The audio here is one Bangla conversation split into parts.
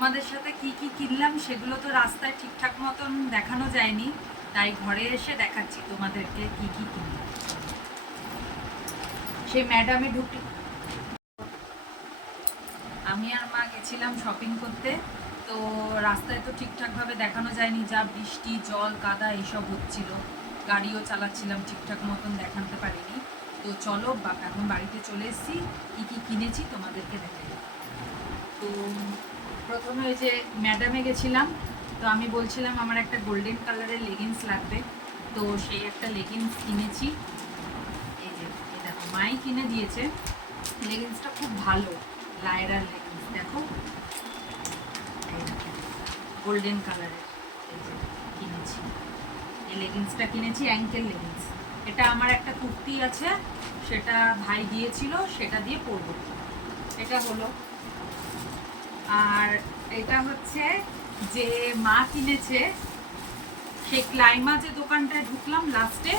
তোমাদের সাথে কি কি কিনলাম সেগুলো তো রাস্তায় ঠিকঠাক মতন দেখানো যায়নি। তাই ঘরে এসে দেখাচ্ছি তোমাদেরকে কি কি কিনলাম। সেই ম্যাডামে ঢুকতে আমি আর মা গেছিলাম শপিং করতে। তো রাস্তায় তো ঠিকঠাকভাবে দেখানো যায়নি। যা বৃষ্টি, জল, কাদা এইসব হচ্ছিল। গাড়িও চালাচ্ছিলাম ঠিকঠাক মতন দেখাতে পারিনি। তো চলো এখন বাড়িতে চলে এসেছি। কী কী কিনেছি তোমাদেরকে দেখাই। তো প্রথমে ওই যে ম্যাডামে গেছিলাম, তো আমি বলছিলাম আমার একটা গোল্ডেন কালারের লেগিংস লাগবে। তো সেই একটা লেগিংস কিনেছি। এই যে দেখো, মাই কিনে দিয়েছে। লেগিংসটা খুব ভালো, লায়রার লেগিংস দেখো। গোল্ডেন কালারের এই যে, কিনেছি। এই লেগিংসটা কিনেছি অ্যাঙ্কেল লেগিংস এটা আমার একটা কুর্তি আছে, সেটা ভাই দিয়েছিল, সেটা দিয়ে পরবো। এটা হলো আর এটা হচ্ছে যে মা কিনেছে, সেই ক্লাইমা যে দোকানটায় ঢুকলাম লাস্টে,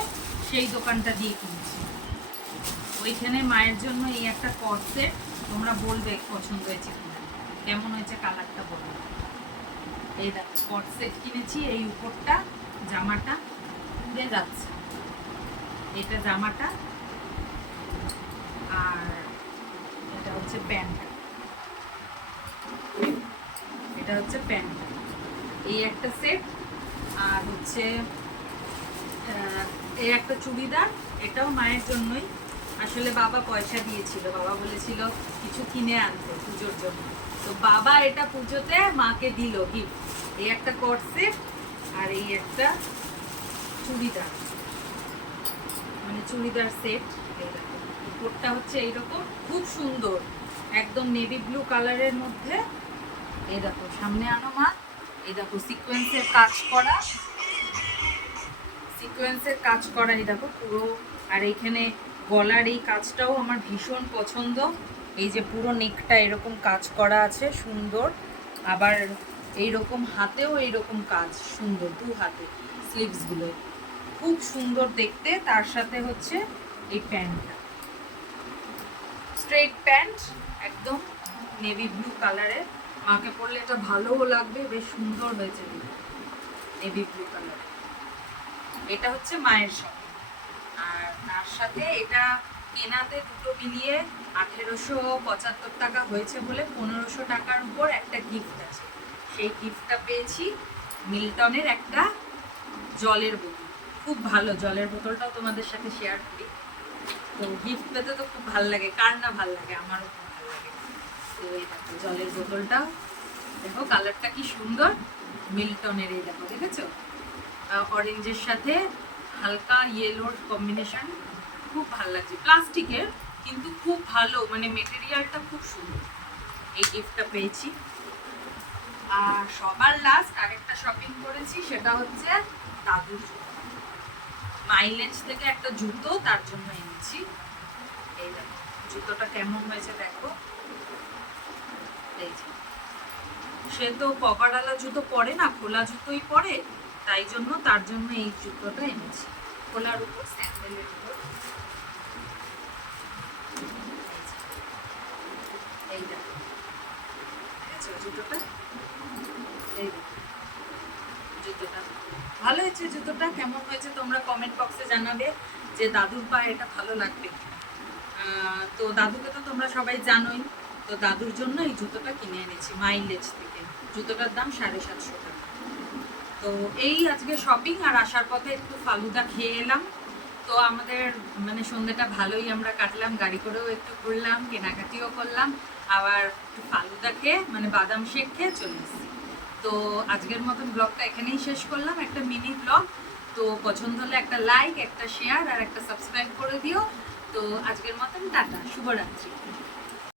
সেই দোকানটা দিয়ে কিনেছি। ওইখানে মায়ের জন্য এই একটা কর্সেট তোমরা বলবে পছন্দ হয়েছে কিনা। কেমন হয়েছে কালারটা বলবে এই দেখো কর্সেট কিনেছি, এই উপরটা, জামাটা উড়ে যাচ্ছে। এটা জামাটা, আর এটা হচ্ছে প্যান্টটা। এটা হচ্ছে প্যান্ট। এই একটা সেট, আর হচ্ছে এই একটা চুড়িদার, এটাও মায়ের জন্যই। আসলে বাবা পয়সা দিয়েছিল, বাবা বলেছিল কিছু কিনে আনতে পুজোর জন্য। তো বাবা এটা পুজোতে মাকে দিল গিফট এই একটা কট সেট আর এই একটা চুড়িদার। মানে চুড়িদার সেট উপরটা হচ্ছে এইরকম, খুব সুন্দর। একদম নেভি ব্লু কালারের মধ্যে এই দেখো, সামনে আনো মা। এই দেখো সিকোয়েন্সের কাজ করা। সিকোয়েন্সের কাজ করা, এই দেখো, পুরো। আর এইখানে গলার এই কাজটাও আমার ভীষণ পছন্দ। এই যে পুরো নেকটা এরকম কাজ করা আছে, সুন্দর। আবার এইরকম হাতেও এইরকম কাজ, সুন্দর, দু হাতে স্লিভসগুলো। খুব সুন্দর দেখতে, তার সাথে হচ্ছে এই প্যান্টটা। স্ট্রেট প্যান্ট, একদম নেভি ব্লু কালারের। মাকে পরলে এটা ভালোও লাগবে, বেশ সুন্দর হয়েছে নেভি ব্লু কালার এটা হচ্ছে মায়ের শপিং আর তার সাথে এটা কেনাতে দুটো মিলিয়ে আঠেরোশো পঁচাত্তর টাকা হয়েছে বলে পনেরোশো টাকার উপর একটা গিফট আছে। সেই গিফটটা পেয়েছি মিল্টনের একটা জলের বোতল। খুব ভালো, জলের বোতলটাও তোমাদের সাথে শেয়ার করি। তো গিফট পেতে তো খুব ভালো লাগে, কার না ভালো লাগে? আমারও তো এই দেখো জলের বোতলটা। দেখো, কালারটা কি সুন্দর। মিল্টনের এই দেখো, দেখেছ? অরেঞ্জের সাথে হালকা ইয়েলোর কম্বিনেশন খুব ভালো লাগছে। প্লাস্টিকের, কিন্তু খুব ভালো মানে মেটেরিয়ালটা খুব সুন্দর। এই গিফটটা পেয়েছি। আর সবার লাস্ট আরেকটা শপিং করেছি, সেটা হচ্ছে দাদুর মাইলেজ থেকে একটা জুতো তার জন্য এনেছি। এই দেখো, জুতোটা কেমন হয়েছে দেখো। এই সে তো কপাডালা জুতো পরে না, খোলা জুতোই পরে, তাই জন্য তার জন্য এই জুতোটা এনেছি। খোলার উপর স্যান্ডেলের উপর এই দেখো দেখেছ জুতোটা? এই জুতোটা। ভালো হয়েছে জুতোটা? কেমন হয়েছে তোমরা কমেন্ট বক্সে জানাবে যে দাদুর পায়ে এটা ভালো লাগবে তো দাদুকে তো তোমরা সবাই জানোই। তো দাদুর জন্য এই জুতোটা কিনে এনেছি মাইলেজ থেকে। জুতোটার দাম সাড়ে সাতশো টাকা। তো এই আজকে শপিং আর আসার পথে একটু ফালুদা খেয়ে এলাম। তো আমাদের মানে সন্ধ্যেটা ভালোই আমরা কাটলাম, গাড়ি করেও একটু ঘুরলাম, কেনাকাটিও করলাম, আবার একটু ফালুদা খেয়ে মানে বাদাম শেক খেয়ে চলে এসেছি। তো আজকের মতন ব্লগটা এখানেই শেষ করলাম, একটা মিনি ব্লগ তো পছন্দ হলে একটা লাইক একটা শেয়ার আর একটা সাবস্ক্রাইব করে দিও। তো আজকের মতন টাটা, শুভরাত্রি।